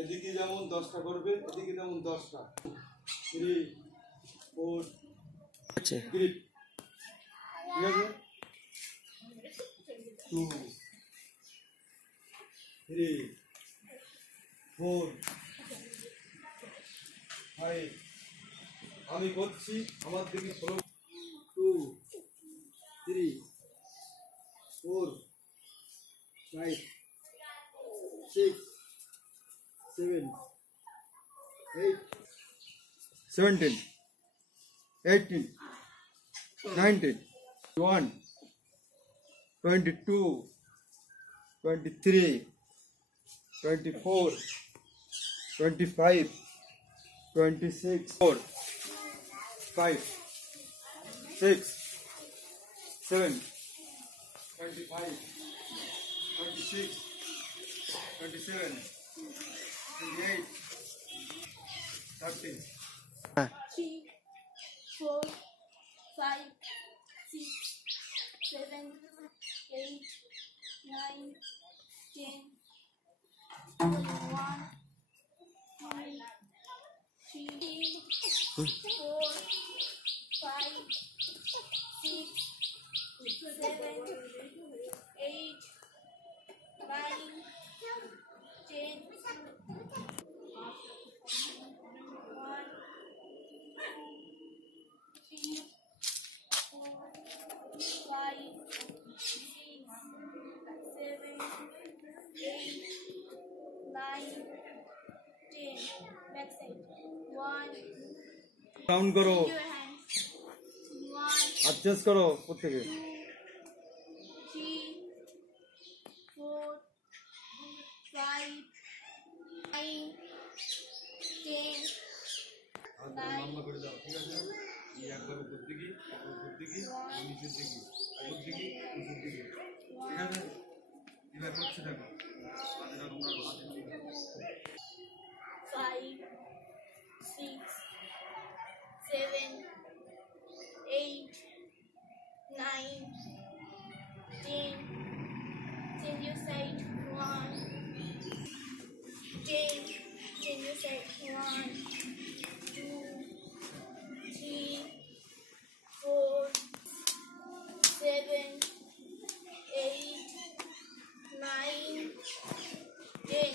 এদিকে যেমন 10টা করবে, এদিকে যেমন 10টা। 3 4 আছে গ্রিপ, ঠিক আছে? 2 3 4 5 আমি করছি, আমার দিকে ফলো। 2 3 4 5 6 7 8 17 18 19 21 22 23 24 25 26 4 5 6 7 25 26 27 28 30 3 4 5 6 7 8 9 10 11 12 3 4 5 6 7 8 9 10 কাউন্ট করো, অ্যাডজাস্ট করো প্রত্যেকে। 3 4 5 9 10 লম্বা করে দাও, ঠিক আছে? এই একবার উপর দিকে, নিচের দিকে, উপর দিকে, নিচের দিকে, ঠিক আছে? এবার করছে দেখো, হাতটা তোমরা হাতে নিয়ে 5 6 7 8 9 10 10 you said 1 10 10 you said 1 2 3 4 7 8 9 10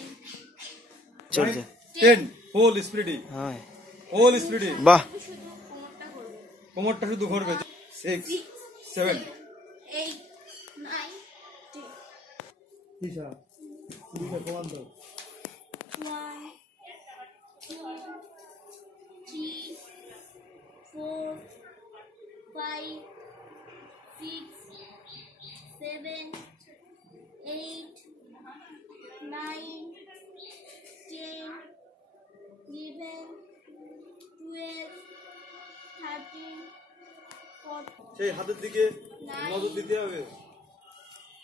চলছে 10 হোল স্পিডে, হ্যাঁ হোল স্পিডে। বাহ শুধু কোমরটা করবে কোমরটা শুধু ঘুরবে। 6 7 8 9 10 তিশা তিশা কমান দাও। 1 2 3 4 5 6 7 8 9 10 11 12 13 14 সেই হাতের দিকে নজর দিতে হবে।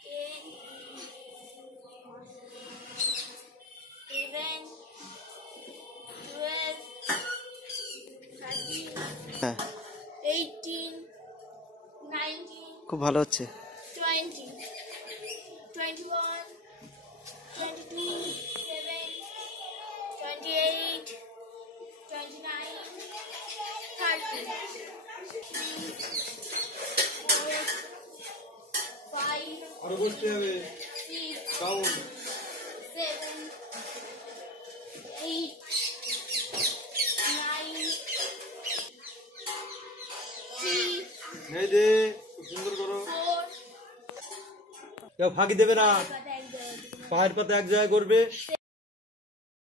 10 11 12 13 হ্যাঁ 18 19 খুব ভালো হচ্ছে 20 21 22 7 28 29 30 4 5 আরো বসতে হবে। 6 কাউন্ট 7 8 9 3 মেয়েদে খুব সুন্দর করো। 4 কেউ ফাঁকি দেবে না, পায়ের পাতা এক জায়গায় করবে।